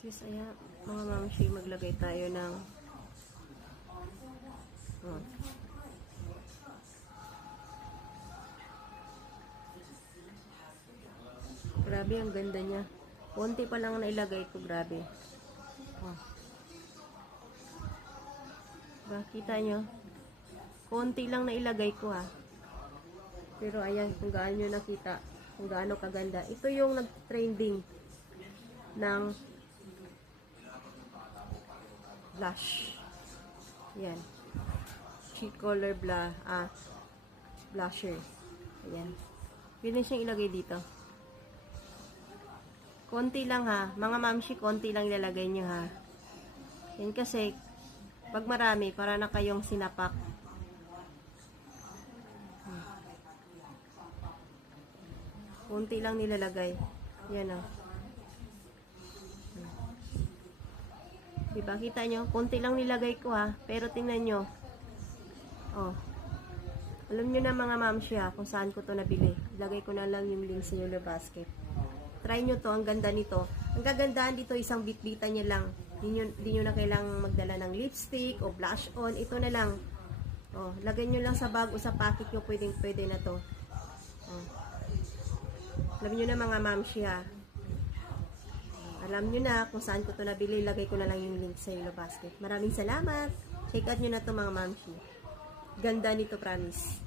Sis, ayan, mga mamshi, maglagay tayo ng grabe, ang ganda niya. Konti pa lang na ilagay ko, grabe. Kita nyo? Konti lang na ilagay ko, ha. Pero ayan, kung gaano nyo nakita, kung gaano kaganda. Ito yung nag-trending ng blush. Yan. Cheek color blusher. Ayan. Pwede siyang ilagay dito. Konti lang, ha. Mga mamshi, konti lang ilalagay nyo, ha. Yan kasi, pag marami, para na kayong sinapak. Konti lang nilalagay. Yan, o. Diba? Kita nyo? Konti lang nilagay ko, ha. Pero tingnan nyo. Oh. Alam nyo na, mga mamshi, ha, kung saan ko to nabili. Ilagay ko na lang yung link sa Yolo Basket. Try nyo to. Ang ganda nito. Ang kagandahan dito, isang bit-bitan nyo lang. Hindi nyo na kailangang magdala ng lipstick o blush on. Ito na lang. Oh, lagay nyo lang sa bag o sa pocket nyo. Pwede na to. Oh. Alam nyo na, mga mamshi, ha. Alam nyo na kung saan ko to nabili. Lagay ko na lang yung link sa Yolo Basket. Maraming salamat. Check out nyo na to, mga mamshi. Ganda nito, promise.